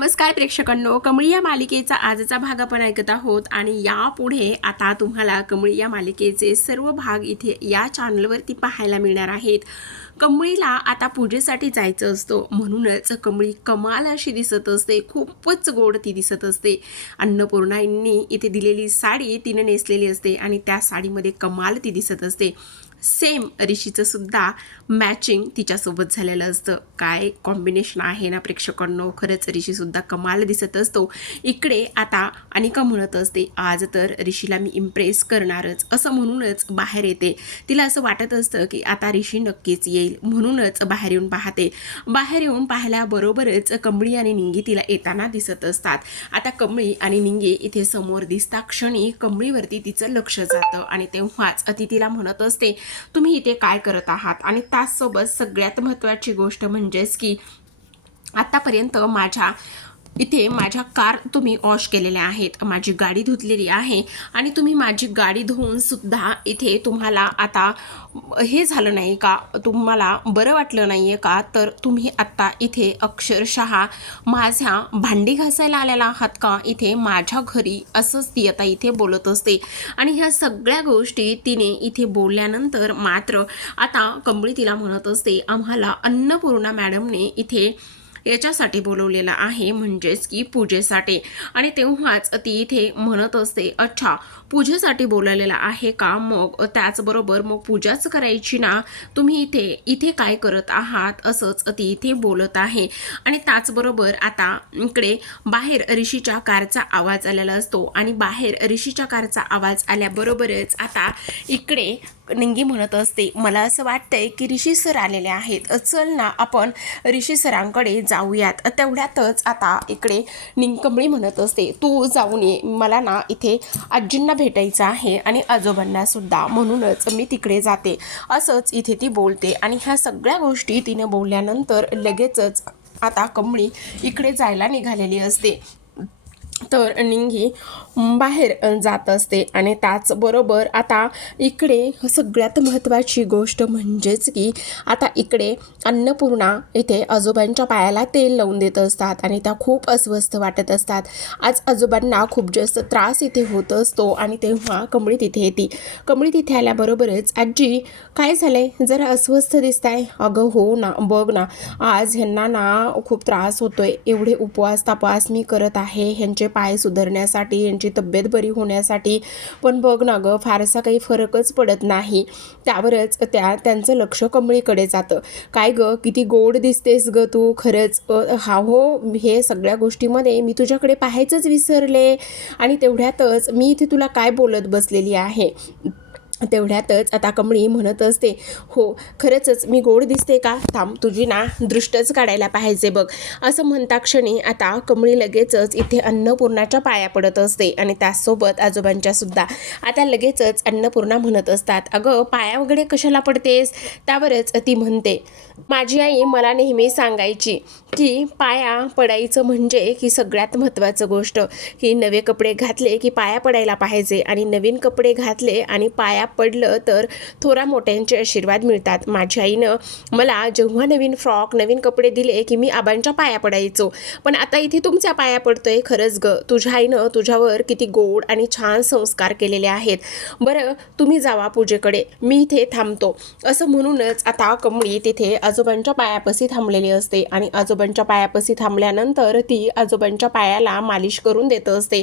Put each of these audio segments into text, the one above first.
नमस्कार प्रेक्षकांनो, कमळी या मालिकेचा आजचा भाग आपण ऐकत आहोत आणि यापुढे आता तुम्हाला कमळी या मालिकेचे सर्व भाग इथे या चॅनलवरती पाहायला मिळणार आहेत. कमळीला आता पूजेसाठी जायचं असतं, म्हणूनच कमळी कमाल अशी दिसत असते, खूपच गोड ती दिसत असते. अन्नपूर्णाईंनी इथे दिलेली साडी तिने नेसलेली असते आणि त्या साडीमध्ये कमाल ती दिसत असते. सेम ऋषीचं सुद्धा मॅचिंग तिच्यासोबत झालेलं असतं. काय कॉम्बिनेशन आहे ना प्रेक्षकांनो, खरंच ऋषीसुद्धा कमाल दिसत असतो. इकडे आता अनिका म्हणत असते, आज तर ऋषीला मी इम्प्रेस करणारच, असं म्हणूनच बाहेर येते. तिला असं वाटत असतं की आता ऋषी नक्कीच येईल, म्हणूनच बाहेर येऊन पाहते. बाहेर येऊन पाहिल्याबरोबरच कमळी आणि निंगी तिला येताना दिसत असतात. आता कमळी आणि निंगी इथे समोर दिसता क्षणी कमळीवरती तिचं लक्ष जातं आणि तेव्हाच ती तिला म्हणत असते, तुम्ही इथे काय करत आहात. आणि त्याचसोबत सगळ्यात महत्त्वाची गोष्ट म्हणजेच की आतापर्यंत माझ्या कार तुम्ही वॉश केलेल्या आहेत, माझी गाडी धुतलेली आहे आणि तुम्ही माझी गाडी धुवून सुद्धा इथे तुम्हाला आता हे झालं नाही का, तुम्हाला बरं वाटलं नाही आहे का, तर तुम्ही आत्ता इथे अक्षरशः माझ्या भांडी घासायला आलेला आहात का इथे माझ्या घरी, असंच ती आता इथे बोलत असते. आणि ह्या सगळ्या गोष्टी तिने इथे बोलल्यानंतर मात्र आता कमळी तिला म्हणत असते, आम्हाला अन्नपूर्णा मॅडमने इथे याच्यासाठी बोलवलेलं आहे, म्हणजेच की पूजेसाठी. आणि तेव्हाच ती इथे म्हणत असते, अच्छा पूजेसाठी बोलवलेलं आहे का, मग त्याचबरोबर मग पूजाच करायची ना, तुम्ही इथे काय करत आहात, असंच ती इथे बोलत आहे. आणि त्याचबरोबर आता इकडे बाहेर ऋषीच्या कारचा आवाज आलेला असतो आणि बाहेर ऋषीच्या कारचा आवाज आल्याबरोबरच आता इकडे निंगी म्हणत असते, मला असं वाटतंय की ऋषी सर आलेले आहेत, चल ना आपण ऋषी सरांकडे जाऊयात. तेवढ्यातच आता इकडे कमळी म्हणत असते, तू जाऊन ये, मला ना इथे आजींना भेटायचं आहे आणि आजोबांना सुद्धा, म्हणूनच मी तिकडे जाते, असंच इथे ती बोलते. आणि ह्या सगळ्या गोष्टी तिने बोलल्यानंतर लगेचच आता कमळी इकडे जायला निघालेली असते. तर निंगी बाहेर जात असते. आणि त्याचबरोबर आता इकडे सगळ्यात महत्त्वाची गोष्ट म्हणजेच की आता इकडे अन्नपूर्णा इथे आजोबांच्या पायाला तेल लावून देत असतात आणि त्या खूप अस्वस्थ वाटत असतात. आज आजोबांना खूप जास्त त्रास इथे होत असतो. आणि तेव्हा कमळी तिथे येते. कमळी तिथे आल्याबरोबरच, आजी काय झालंय, जरा अस्वस्थ दिसताय. अगं हो ना, बघ ना, आज ह्यांना ना खूप त्रास होतोय, एवढे उपवास तापास मी करत आहे ह्यांचे पाय सुधारण्यासाठी, यांची तब्येत बरी होण्यासाठी, पण बघ ना गं, फारसा काही फरकच पडत नाही. त्यावरच त्यांचं लक्ष कमळीकडे जातं. काय गं, किती गोड दिसतेस गं तू, खरंच. हा हो, हे सगळ्या गोष्टीमध्ये मी तुझ्याकडे पाहायचंच विसरले. आणि तेवढ्यातच मी इथे तुला काय बोलत बसलेली आहे. तेवढ्यातच आता कमळी म्हणत असते, हो खरंच मी गोड दिसते का, थांब तुझी ना दृष्टच काढायला पाहिजे बघ, असं म्हणता क्षणी आता कमळी लगेचच इथे अन्नपूर्णाच्या पाया पडत असते. आणि त्याचसोबत आजोबांच्या सुद्धा. आता लगेचच अन्नपूर्णा म्हणत असतात, अगं पाया वगैरे कशाला पडतेस. त्यावरच ती म्हणते, माझी आई मला नेहमी सांगायची की पाया पडायचं म्हणजे की सगळ्यात महत्त्वाचं गोष्ट की नवे कपडे घातले की पाया पडायला पाहिजे, आणि नवीन कपडे घातले आणि पाया पडलं तर थोरा मोठ्यांचे आशीर्वाद मिळतात. माझ्या आईनं मला जेव्हा नवीन फ्रॉक नवीन कपडे दिले की मी आबांच्या पाया पडायचो, पण आता इथे तुमच्या पाया पडतोय. खरंच ग, तुझ्या आईनं तुझ्यावर किती गोड आणि छान संस्कार केलेले आहेत. बरं तुम्ही जावा पूजेकडे, मी इथे थांबतो, असं म्हणूनच आता कमळी तिथे आजोबांच्या पायापाशी थांबलेली असते. आणि आजोबांच्या पायापाशी थांबल्यानंतर ती आजोबांच्या पायाला मालिश करून देत असते.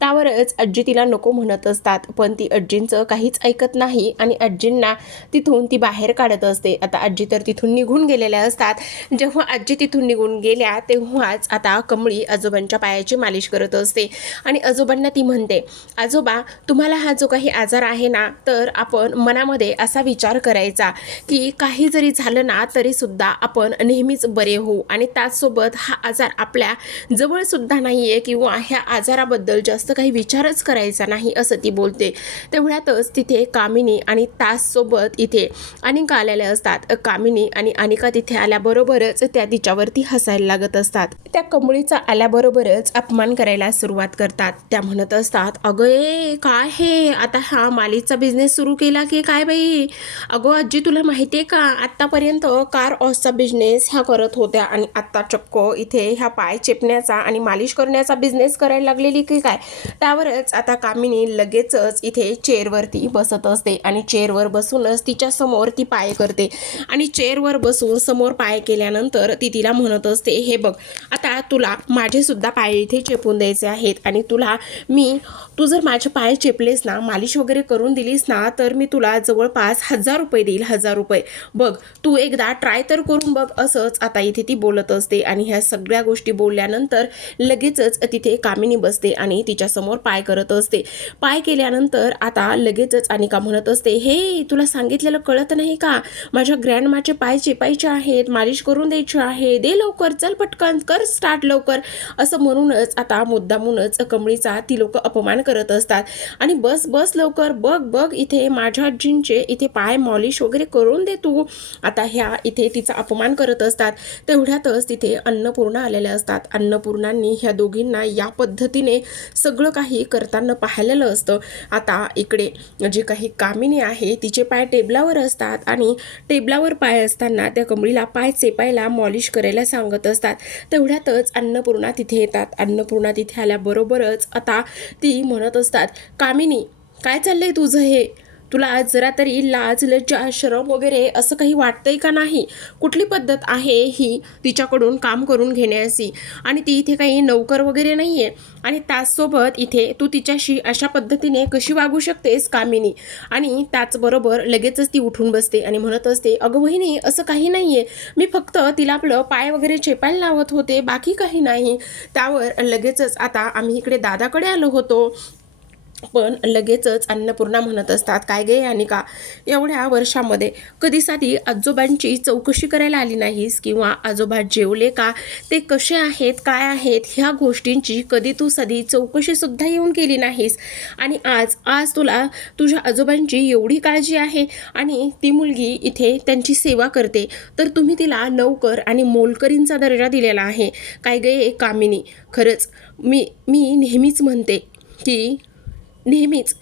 त्यावरच आजी तिला नको म्हणत असतात, पण ती आजींचं काहीच ऐकत नाही आणि आजींना तिथून ती बाहेर काढत असते. आता आजी तर तिथून निघून गेलेल्या असतात. जेव्हा आजी तिथून निघून गेल्या तेव्हाच आता कमळी आजोबांच्या पायाची मालिश करत असते. आणि आजोबांना ती म्हणते, आजोबा तुम्हाला हा जो काही आजार आहे ना, तर आपण मनामध्ये असा विचार करायचा की काही जरी झालं ना तरी सुद्धा आपण नेहमीच बरे होऊ, आणि त्याचसोबत हा आजार आपल्या जवळ सुद्धा नाही आहे, किंवा ह्या आजाराबद्दल जास्त काही विचारच करायचा नाही, असं ती बोलते. तेवढ्यातच तिथे कामिनी आणि ताससोबत इथे अनिका आलेल्या असतात. कामिनी आणि अनिका तिथे आल्याबरोबरच त्या तिच्यावरती हसायला लागत असतात. त्या कमळीचा आल्याबरोबरच अपमान करायला सुरुवात करतात. त्या म्हणत असतात, अगं ए काय हे आता हा मालीचा बिझनेस सुरू केला की काय बाई? अगो आजी तुला माहिती आहे का, आत्तापर्यंत कार वॉशचा बिझनेस ह्या करत होत्या आणि आत्ता चक्क इथे ह्या पाय चेपण्याचा आणि मालिश करण्याचा बिझनेस करायला लागलेली की काय? त्यावरच आता कामिनी लगेचच इथे चेअरवरती बसत असते आणि चेअरवर बसूनच तिच्या समोर ती पाय करते आणि चेअरवर बसून समोर पाय केल्यानंतर ती तिला म्हणत असते, हे बघ आता तुला माझे सुद्धा पाय इथे चेपून द्यायचे आहेत आणि तू जर माझे पाय चेपलेस ना, मालिश वगैरे करून दिलीस ना, तर मी तुला जवळपास 1000 रुपये देईल. 1000 रुपये. बघ तू एकदा ट्राय तर करून बघ. असंच आता इथे ती बोलत असते आणि ह्या सगळ्या गोष्टी बोलल्यानंतर लगेचच तिथे कामिनी बसते आणि तिच्यासमोर पाय करत असते. पाय केल्यानंतर आता लगेचच अनिका म्हणत असते, हे तुला सांगितलेलं कळत नाही का, माझ्या ग्रँडमाचे पाय चेपायचे आहेत, मालिश करून द्यायची आहे, दे लवकर, चल पटकन कर स्टार्ट लवकर. असं म्हणूनच आता मुद्दामूनच कमळीचा ती लोक अपमान करत असतात आणि बस बस लवकर, बघ बघ इथे माझ्या आजींचे इथे पाय मॉलिश वगैरे करून दे तू. आता ह्या इथे तिचा अपमान करत असतात. तेवढ्यातच तिथे अन्नपूर्णा आलेल्या असतात. अन्नपूर्णांनी ह्या दोघींना या पद्धतीने सगळं काही करताना पाहिलेलं असतं. आता इकडे जे काही कामिनी आहे तिचे पाय टेबलावर असतात आणि टेबलावर पाय असताना त्या कमळीला पाय चेपायला मॉलिश करायला सांगत असतात. तेवढ्यातच अन्नपूर्णा तिथे येतात. अन्नपूर्णा तिथे आल्याबरोबरच आता ती म्हणत असतात, कामिनी काय चाललंय तुझं हे? तुला जरा तरी लाज लज्जा शरम वगैरे असं काही वाटतंय का नाही? कुठली पद्धत आहे ही तिच्याकडून काम करून घेण्याची? आणि ती इथे काही नौकर वगैरे नाही आहे आणि त्याचसोबत इथे तू तिच्याशी अशा पद्धतीने कशी वागू शकतेस कामिनी? आणि त्याचबरोबर लगेचच ती उठून बसते आणि म्हणत असते, अगं वहिनी असं काही नाही आहे, मी फक्त तिला आपलं पाय वगैरे चेपायला लावत होते, बाकी काही नाही. त्यावर लगेचच आता आम्ही इकडे दादाकडे आलो होतो. पण लगेचच अन्नपूर्णा म्हणत असतात, काय गे अनिका, एवढ्या वर्षामध्ये कधी साधी आजोबांची चौकशी करायला आली नाहीस किंवा आजोबा जेवले का, ते कसे आहेत काय आहेत ह्या गोष्टींची कधी तू साधी चौकशीसुद्धा येऊन केली नाहीस. आणि आज तुला तुझ्या आजोबांची एवढी काळजी आहे आणि ती मुलगी इथे त्यांची सेवा करते, तर तुम्ही तिला नौकर आणि मोलकरींचा दर्जा दिलेला आहे. काय गे कामिनी, खरंच मी नेहमीच म्हणते की नेहमीच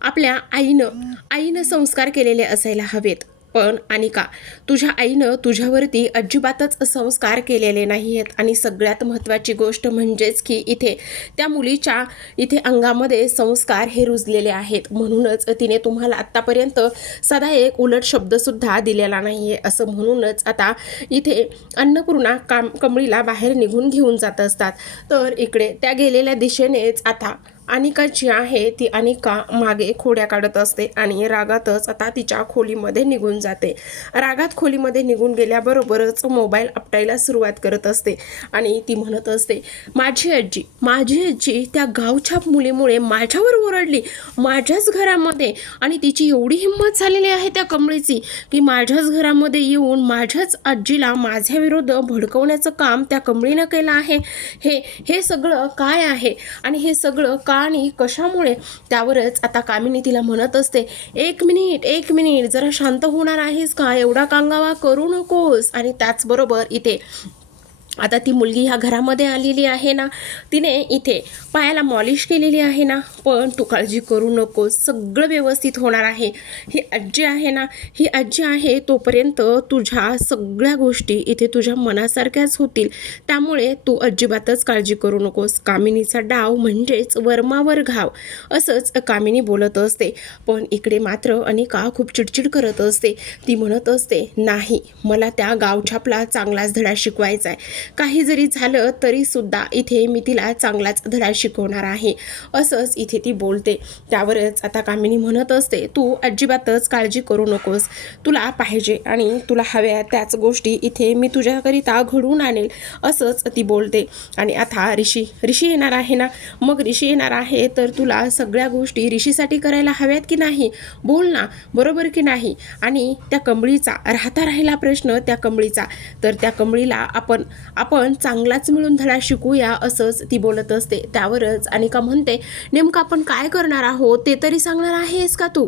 आपल्या आईनं संस्कार केलेले असायला हवेत. पण अनिका, तुझ्या आईनं तुझ्यावरती अजिबातच संस्कार केलेले नाही आहेत. आणि सगळ्यात महत्त्वाची गोष्ट म्हणजेच की इथे त्या मुलीच्या इथे अंगामध्ये संस्कार हे रुजलेले आहेत. म्हणूनच तिने तुम्हाला आत्तापर्यंत सदा एक उलट शब्दसुद्धा दिलेला नाही आहे. असं म्हणूनच आता इथे अन्नपूर्णा कमळीला बाहेर निघून घेऊन जात असतात. तर इकडे त्या गेलेल्या दिशेनेच आता अनिका जी आहे ती अनिका मागे खोड्या काढत असते आणि रागातच आता तिच्या खोलीमध्ये निघून जाते. रागात खोलीमध्ये निघून गेल्याबरोबरच मोबाईल आपटायला सुरुवात करत असते आणि ती म्हणत असते, माझी आजी त्या गावछाप मुलीमुळे माझ्यावर ओरडली, माझ्याच घरामध्ये, आणि तिची एवढी हिंमत झालेली आहे त्या कमळीची की माझ्याच घरामध्ये येऊन माझ्याच आजीला माझ्या विरुद्ध भडकवण्याचं काम त्या कमळीनं केलं आहे. हे सगळं काय आहे आणि हे सगळं का आणि कशामुळे? त्यावरच आता कामिनी तिला म्हणत असते, एक मिनिट जरा शांत होणार आहेस का? एवढा कांगावा करू नकोस. आणि त्याचबरोबर इथे आता ती मुलगी ह्या घरामध्ये आलेली आहे ना, तिने इथे पायाला मॉलिश केलेली आहे ना, पण तू काळजी करू नकोस, सगळं व्यवस्थित होणार आहे. ही आजी आहे ना, ही आजी आहे तोपर्यंत तुझ्या सगळ्या गोष्टी इथे तुझ्या मनासारख्याच होतील, त्यामुळे तू अजिबातच काळजी करू नकोस. कामिनीचा डाव म्हणजेच वर्मावर घाव, असंच कामिनी बोलत असते. पण इकडे मात्र अनिका खूप चिडचिड करत असते. ती म्हणत असते, नाही, मला त्या गावछापला चांगलाच धडा शिकवायचा आहे. काही जरी झालं तरी सुद्धा इथे मी तिला चांगलाच धडा शिकवणार आहे. असंच इथे ती बोलते. त्यावरच आता कामिनी म्हणत असते, तू अजिबातच काळजी करू नकोस, तुला पाहिजे आणि तुला हव्या त्याच गोष्टी इथे मी तुझ्याकरिता घडवून आणेल. असंच ती बोलते. आणि आता ऋषी येणार आहे ना, मग ऋषी येणार आहे तर तुला सगळ्या गोष्टी ऋषीसाठी करायला हव्यात की नाही? बोल ना, बरोबर की नाही? आणि त्या कमळीचा राहिला प्रश्न त्या कमळीचा, तर त्या कमळीला आपण चांगलाच मिळून धडा शिकूया, असंच ती बोलत असते. त्यावरच अनिका म्हणते, नेमकं आपण काय करणार आहोत ते तरी सांगणार आहेस का तू?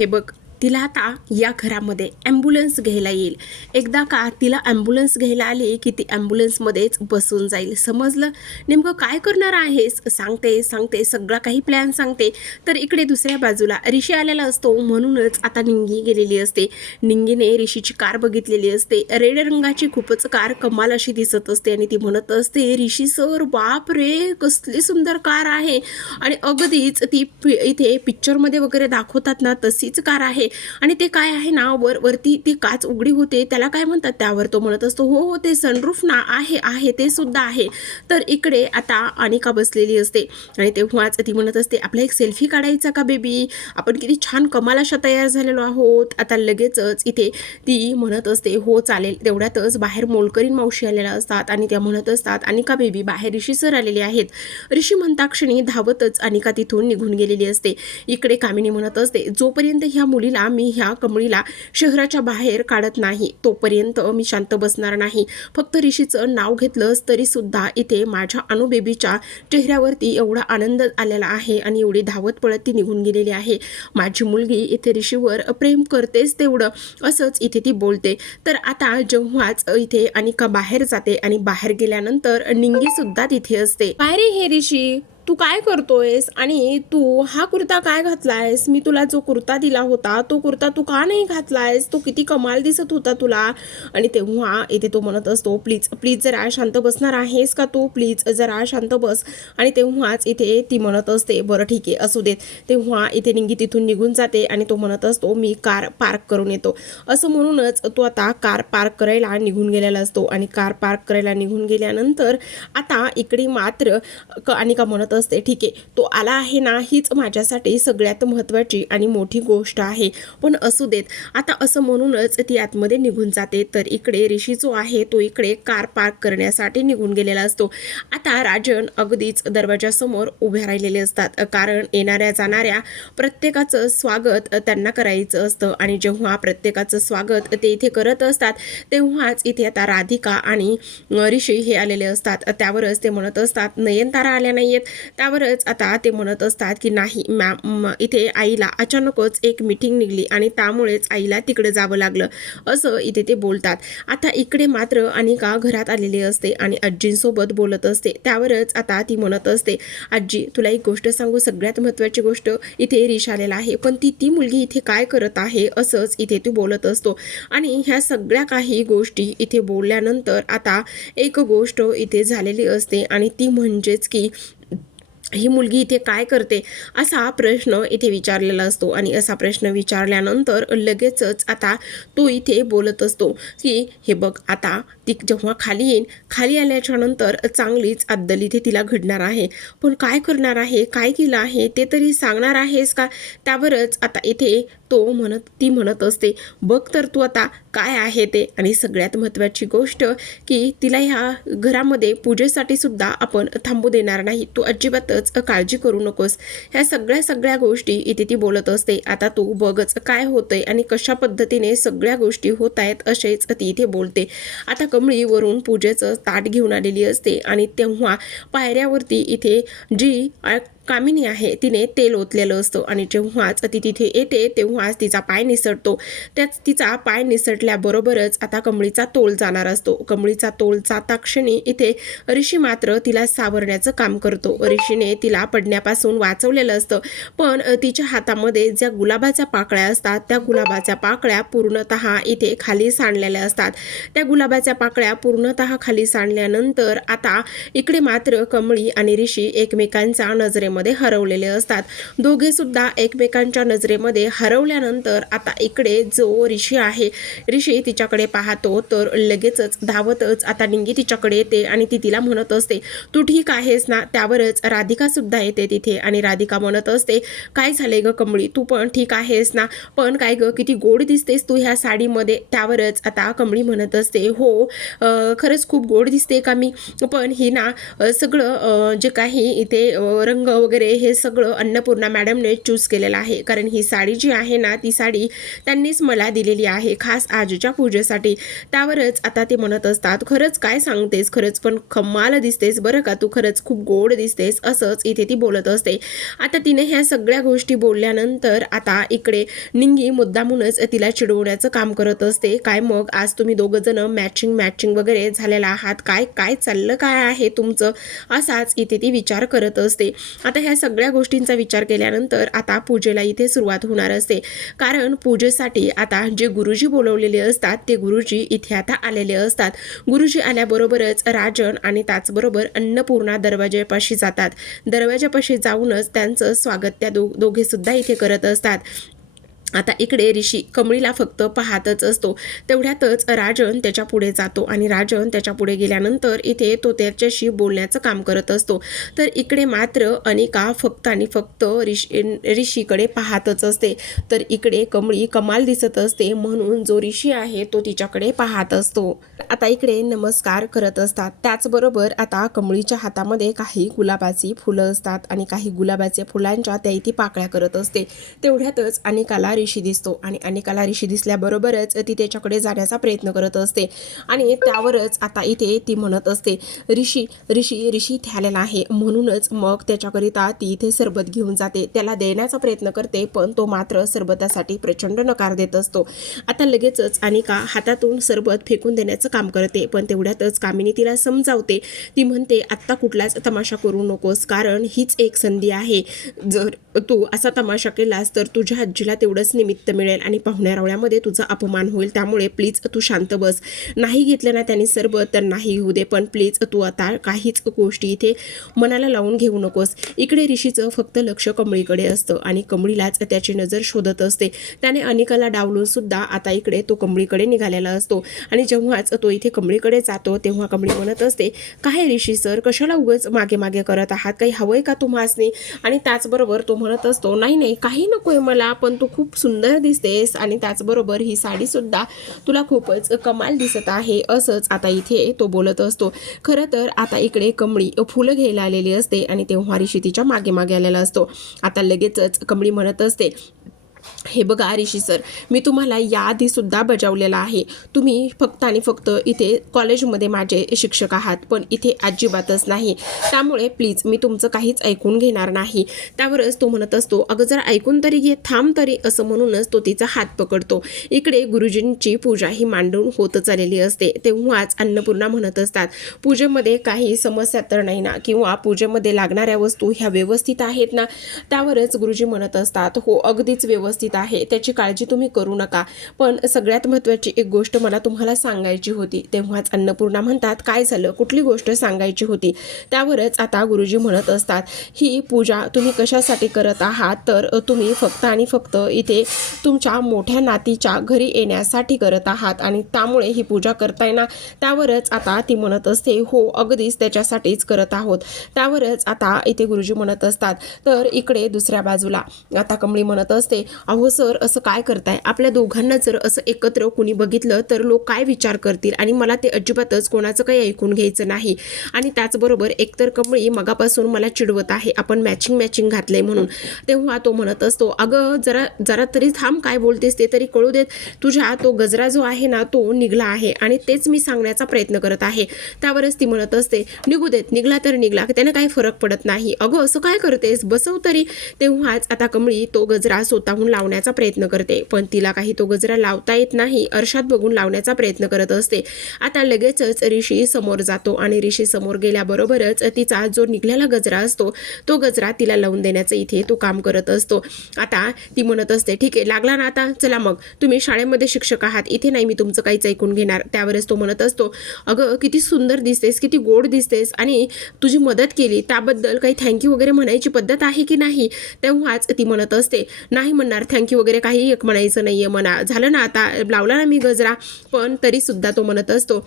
हे बघ, तिला आता या घरामध्ये ॲम्ब्युलन्स घ्यायला येईल. एकदा का तिला ॲम्ब्युलन्स घ्यायला आली की ती ॲम्ब्युलन्समध्येच बसून जाईल. समजलं? नेमकं काय करणार आहेस? सांगते सगळा काही प्लॅन सांगते. तर इकडे दुसऱ्या बाजूला ऋषी आलेला असतो. म्हणूनच आता निंगी गेलेली असते. निंगीने ऋषीची कार बघितलेली असते. रेड रंगाची खूपच कार कमाल अशी दिसत असते आणि ती म्हणत असते, ऋषी सर बाप रे कसली सुंदर कार आहे. आणि अगदीच ती इथे पिक्चरमध्ये वगैरे दाखवतात ना तशीच कार आहे. आणि ते काय आहे ना वरती ती काच उघडी होते त्याला काय म्हणतात त्यावर तो म्हणत असतो, हो ते सनरूफ ना आहे ते सुद्धा आहे. तर इकडे आता अनिका बसलेली असते आणि तेव्हाच ती म्हणत असते, आपला एक सेल्फी काढायचा का बेबी, आपण किती छान कमाल अशा तयार झालेलो आहोत. आता लगेचच इथे ती म्हणत असते, हो चालेल. तेवढ्यातच बाहेर मोलकरीण मावशी आलेल्या असतात आणि त्या म्हणत असतात, अनिका बेबी बाहेर ऋषी सर आलेले आहेत. ऋषी म्हणता क्षणी धावतच अनिका तिथून निघून गेलेली असते. इकडे कामिनी म्हणत असते, जोपर्यंत ह्या मुलीला मी ह्या कमळीला शहराच्या बाहेर काढत नाही तोपर्यंत मी शांत बसणार नाही. फक्त ऋषीचं नाव घेतलंच तरी सुद्धा इथे माझ्या अनुबेबीच्या चेहऱ्यावरती एवढा आनंद आलेला आहे आणि एवढी धावत पळत ती निघून गेलेली आहे. माझी मुलगी इथे ऋषीवर प्रेम करतेच तेवढं, असंच इथे ती बोलते. तर आता जेव्हाच इथे अनिका बाहेर जाते आणि बाहेर गेल्यानंतर निंगी सुद्धा तिथे असते. काय रे हे ऋषी, तू काय करतोयस आणि तू हा कुर्ता काय घातलायस? मी तुला जो कुर्ता दिला होता तो कुर्ता तू का नाही घातलायस? तो किती कमाल दिसत होता तुला. आणि तेव्हा इथे तो म्हणत असतो, प्लीज जरा शांत बसणार आहेस का तू, प्लीज जरा शांत बस. आणि तेव्हाच इथे ती म्हणत असते, बरं ठीक आहे असू देत. तेव्हा इथे निंगी तिथून निघून जाते आणि तो म्हणत असतो, मी कार पार्क करून येतो. असं म्हणूनच तो आता कार पार्क करायला निघून गेलेला असतो. आणि कार पार्क करायला निघून गेल्यानंतर आता इकडे मात्र अनिका म्हणत असते, ठीक आहे तो आला आहे ना, हीच माझ्यासाठी सगळ्यात महत्त्वाची आणि मोठी गोष्ट आहे. पण असू देत. आता असं म्हणूनच ती आतमध्ये निघून जाते. तर इकडे ऋषी जो आहे तो इकडे कार पार्क करण्यासाठी निघून गेलेला असतो. आता राजन अगदीच दरवाजासमोर उभे राहिलेले असतात, कारण येणाऱ्या जाणाऱ्या प्रत्येकाचं स्वागत त्यांना करायचं असतं. आणि जेव्हा प्रत्येकाचं स्वागत ते इथे करत असतात तेव्हाच इथे आता राधिका आणि ऋषी हे आलेले असतात. त्यावरच ते म्हणत असतात, नयनतारा आल्या नाहीयेत. त्यावरच आता ते म्हणत असतात की नाही मॅम, इथे आईला अचानकच एक मीटिंग निघली आणि त्यामुळेच आईला तिकडे जावं लागलं, असं इथे ते बोलतात. आता इकडे मात्र अनिका घरात आलेली असते आणि आजींसोबत बोलत असते. त्यावरच आता ती म्हणत असते, आजी तुला एक गोष्ट सांगू, सगळ्यात महत्त्वाची गोष्ट, इथे ऋष आलेला आहे पण ती मुलगी इथे काय करत आहे, असंच इथे ती बोलत असतो. आणि ह्या सगळ्या काही गोष्टी इथे बोलल्यानंतर आता एक गोष्ट इथे झालेली असते आणि ती म्हणजेच की ही मुलगी इथे काय करते, असा प्रश्न इथे विचारलेला असतो. आणि असा प्रश्न विचारल्यानंतर लगेचच आता तो इथे बोलत असतो की हे बघ, आता ती जेव्हा खाली येईल, खाली आल्याच्या नंतर चांगलीच अद्दल इथे तिला घडणार आहे. पण काय करणार आहे, काय केलं आहे ते तरी सांगणार आहेस का? त्यावरच आता इथे ती म्हणत असते, बघ तर तू आता काय आहे ते. आणि सगळ्यात महत्त्वाची गोष्ट की तिला ह्या घरामध्ये पूजेसाठी सुद्धा आपण थांबू देणार नाही, तू अजिबातच काळजी करू नकोस. ह्या सगळ्या गोष्टी इथे ती बोलत असते. आता तू बघच काय होतंय आणि कशा पद्धतीने सगळ्या गोष्टी होत आहेत, असेच ती इथे बोलते. आता कमळीवरून पूजेचं ताट घेऊन आलेली असते आणि तेव्हा पायऱ्यावरती इथे जी कामिनी आहे तिने तेल ओतलेलं असतं. आणि जेव्हाच ती तिथे येते तेव्हाच तिचा पाय निसटतो. त्याच तिचा पाय निसटल्याबरोबरच आता कमळीचा तोल जाणार असतो. कमळीचा तोल जाता क्षणी इथे ऋषी मात्र तिला सावरण्याचं काम करतो. ऋषीने तिला पडण्यापासून वाचवलेलं असतं, पण तिच्या हातामध्ये ज्या गुलाबाच्या पाकळ्या असतात त्या गुलाबाच्या पाकळ्या पूर्णतः इथे खाली सांडलेल्या असतात. त्या गुलाबाच्या पाकळ्या पूर्णतः खाली सांडल्यानंतर आता इकडे मात्र कमळी आणि ऋषी एकमेकांच्या नजरेमध्ये हरवलेले असतात. दोघे सुद्धा एकमेकांच्या नजरेमध्ये हरवल्यानंतर आता इकडे जो ऋषी आहे, ऋषी तिच्याकडे पाहतो तर लगेचच धावतच आता निंगी तिच्याकडे येते आणि ती तिला म्हणत असते, तू ठीक आहेस ना? त्यावरच राधिका सुद्धा येते तिथे आणि राधिका म्हणत असते, काय झाले ग कमळी, तू पण ठीक आहेस ना? पण काय ग, किती गोड दिसतेस तू ह्या साडीमध्ये. त्यावरच आता कमळी म्हणत असते, हो खरंच खूप गोड दिसते का मी, पण ही ना सगळं जे काही इथे रंग वगैरे हे सगळं अन्नपूर्णा मॅडमने चूज केलेलं आहे, कारण ही साडी जी आहे ना ती साडी त्यांनीच मला दिलेली आहे खास आजच्या पूजेसाठी. त्यावरच आता ते म्हणत असतात, खरंच काय सांगतेस, खरंच पण कमाल दिसतेस बरं का, तू खरंच खूप गोड दिसतेस, असंच इथे ती बोलत असते. आता तिने ह्या सगळ्या गोष्टी बोलल्यानंतर आता इकडे निंगी मुद्दामूनच तिला चिडवण्याचं काम करत असते. काय मग आज तुम्ही दोघं जण मॅचिंग वगैरे झालेला आहात, काय काय चाललं काय आहे तुमचं, असाच इथे ती विचार करत असते. आता ह्या सगळ्या गोष्टींचा विचार केल्यानंतर आता पूजेला इथे सुरुवात होणार असते, कारण पूजेसाठी आता जे गुरुजी बोलवलेले असतात ते गुरुजी इथे आता आलेले असतात. गुरुजी आल्याबरोबरच राजन आणि त्याचबरोबर अन्नपूर्णा दरवाजापाशी जातात. दरवाजापाशी जाऊनच त्यांचं स्वागत त्या दोघे सुद्धा इथे करत असतात. आता इकडे ऋषी कमळीला फक्त पाहतच असतो. तेवढ्यातच राजन त्याच्या पुढे जातो आणि राजन त्याच्या पुढे गेल्यानंतर इथे तो त्याच्याशी बोलण्याचं काम करत असतो. तर इकडे मात्र अनिका फक्त आणि फक्त ऋषीकडे पाहतच असते. तर इकडे कमळी कमाल दिसत असते, म्हणून जो ऋषी आहे तो तिच्याकडे पाहत असतो. आता इकडे नमस्कार करत असतात. त्याचबरोबर आता कमळीच्या हातामध्ये काही गुलाबाची फुलं असतात आणि काही गुलाबाच्या फुलांच्या त्या इथे पाकळ्या करत असते. तेवढ्यातच अनिकाला ऋषी दिसतो आणि अनिकाला ऋषी दिसल्याबरोबरच ती त्याच्याकडे जाण्याचा प्रयत्न करत असते आणि त्यावरच आता इथे ती म्हणत असते, ऋषी ऋषी ऋषी इथे आलेला आहे, म्हणूनच मग त्याच्याकरिता ती इथे सरबत घेऊन जाते. त्याला देण्याचा प्रयत्न करते, पण तो मात्र सरबतासाठी प्रचंड नकार देत असतो. आता लगेचच अनिका हातातून सरबत फेकून देण्याचं काम करते, पण तेवढ्यातच कामिनी तिला समजावते. ती म्हणते, आत्ता कुठलाच तमाशा करू नकोस, कारण हीच एक संधी आहे. जर तू असा तमाशा केलास तर तुझ्या आजीला तेवढंच निमित्त मिळेल आणि पाहुण्यारावळ्यामध्ये तुझा अपमान होईल. त्यामुळे प्लीज तू शांत बस. नाही घेतलं ना त्यांनी सरबत तर नाही घेऊ दे, पण प्लीज तू आता काहीच गोष्टी इथे मनाला लावून घेऊ नकोस. इकडे ऋषीचं फक्त लक्ष कमळीकडे असतं आणि कमळीलाच त्याची नजर शोधत असते. त्याने अनिकाला डावलून सुद्धा आता इकडे तो कमळीकडे निघालेला असतो आणि जेव्हाच तो इथे कमळीकडे जातो तेव्हा कमळी म्हणत असते, काय ऋषी सर, कशाला उगाच मागे मागे करत आहात, काही हवंय का तुम्हासनी? आणि त्याचबरोबर तो म्हणत असतो, नाही नाही काही नकोय मला, पण तू खूप सुंदर दिसतेस आणि त्याचबरोबर ही साडी सुद्धा तुला खूपच कमाल दिसत आहे, असंच आता इथे तो बोलत असतो. खरं तर आता इकडे कमळी फुलं घ्यायला आलेली असते आणि तेव्हा ऋषी तिच्या मागे मागे आलेला असतो. आता लगेचच कमळी म्हणत असते, हे बघा ऋषी सर, मी तुम्हाला याआधी सुद्धा बजावलेला आहे. तुम्ही फक्त आणि फक्त इथे कॉलेजमध्ये माझे शिक्षक आहात, पण इथे अजिबातच नाही. त्यामुळे प्लीज मी तुमचं काहीच ऐकून घेणार नाही. त्यावरच तो म्हणत असतो, अगं जरा ऐकून तरी घे, थांब तरी, असं म्हणूनच तो तिचा हात पकडतो. इकडे गुरुजींची पूजा ही मांडून होत चाललेली असते. तेव्हाच अन्नपूर्णा म्हणत असतात, पूजेमध्ये काही समस्या तर नाही ना, किंवा पूजेमध्ये लागणाऱ्या वस्तू ह्या व्यवस्थित आहेत ना? त्यावरच गुरुजी म्हणत असतात, हो अगदीच व्यवस्थित आहे, त्याची काळजी तुम्ही करू नका. पण सगळ्यात महत्त्वाची एक गोष्ट मला तुम्हाला सांगायची होती. तेव्हाच अन्नपूर्णा म्हणतात, काय झालं, कुठली गोष्ट सांगायची होती? त्यावरच आता गुरुजी म्हणत असतात, ही पूजा तुम्ही कशासाठी करत आहात, तर तुम्ही फक्त आणि फक्त इथे तुमच्या मोठ्या नातीच्या घरी येण्यासाठी करत आहात आणि त्यामुळे ही पूजा करताय ना? त्यावरच आता ती म्हणत असते, हो अगदीच त्याच्यासाठीच करत आहोत. त्यावरच आता इथे गुरुजी म्हणत असतात, तर इकडे दुसऱ्या बाजूला आता कमळी म्हणत असते, अहो सर असं काय करताय, आपल्या दोघांना जर असं एकत्र कुणी बघितलं तर लोक काय विचार करतील, आणि मला ते अजिबातच कोणाचं काही ऐकून घ्यायचं नाही. आणि त्याचबरोबर एकतर कमळी मगापासून मला चिडवत आहे, आपण मॅचिंग घातलंय म्हणून. तेव्हा तो म्हणत असतो, अगं जरा तरी थांब, काय बोलतेस ते तरी कळू देत. तुझ्या तो गजरा जो आहे ना तो निघला आहे आणि तेच मी सांगण्याचा प्रयत्न करत आहे. त्यावरच ती म्हणत असते, निघू देत, निघला तर निघला, त्याने काही फरक पडत नाही. अगं असं काय करतेस, बसव तरी. तेव्हाच आता कमळी तो गजरा स्वतःहून लावण्याचा प्रयत्न करते, पण तिला काही तो गजरा लावता येत नाही. अर्शात बघून लावण्याचा प्रयत्न करत असते. आता लगेचच ऋषी समोर जातो आणि ऋषी समोर गेल्याबरोबरच तिचा जो निघलेला गजरा असतो तो गजरा तिला लावून देण्याचं इथे तो काम करत असतो. आता ती म्हणत असते, ठीक आहे लागला ना आता, चला मग तुम्ही शाळेमध्ये शिक्षक आहात, इथे नाही मी तुमचं काहीच ऐकून घेणार. त्यावरच तो म्हणत असतो, अगं किती सुंदर दिसतेस, किती गोड दिसतेस, आणि तुझी मदत केली त्याबद्दल काही थँक्यू वगैरे म्हणायची पद्धत आहे की नाही? तेव्हाच ती म्हणत असते, नाही म्हणणार थँक्यू वगैरे काही एक म्हणायचं नाहीये म्हणा, झालं ना आता, लावला ना मी गजरा. पण तरी सुद्धा तो म्हणत असतो,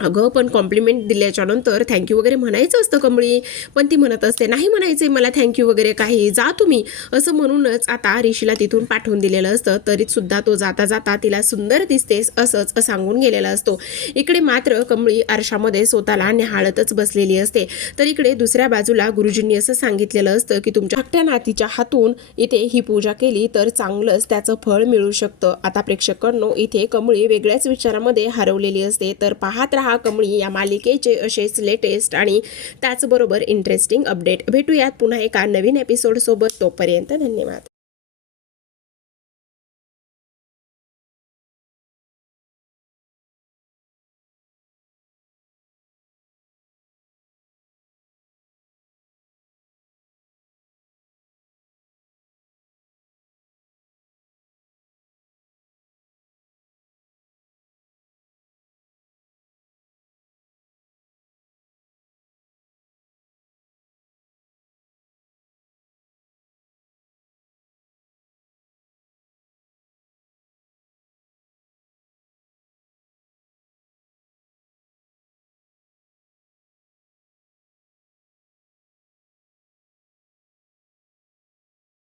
अगं पण कॉम्प्लिमेंट दिल्याच्यानंतर थँक्यू वगैरे म्हणायचं असतं कमळी, पण ती म्हणत असते नाही म्हणायचे मला थँक्यू वगैरे काही, जा तुम्ही असं म्हणूनच आता ऋषीला तिथून पाठवून दिलेलं असतं. तरी सुद्धा तो जाता जाता तिला सुंदर दिसतेस असंच सांगून गेलेला असतो. इकडे मात्र कमळी आरशामध्ये स्वतःला निहाळतच बसलेली असते. तर इकडे दुसऱ्या बाजूला गुरुजींनी असं सांगितलेलं असतं की तुमच्या धाकट्या नातीच्या हातून इथे ही पूजा केली तर चांगलंच त्याचं फळ मिळू शकतं. आता प्रेक्षकांनो इथे कमळी वेगळ्याच विचारामध्ये हरवलेली असते. तर पाहत रहा कमळी या मालिकेचे असेच लेटेस्ट आणि त्याचबरोबर इंटरेस्टिंग अपडेट. भेटूयात पुन्हा एका नवीन एपिसोड सोबत. तोपर्यंत धन्यवाद.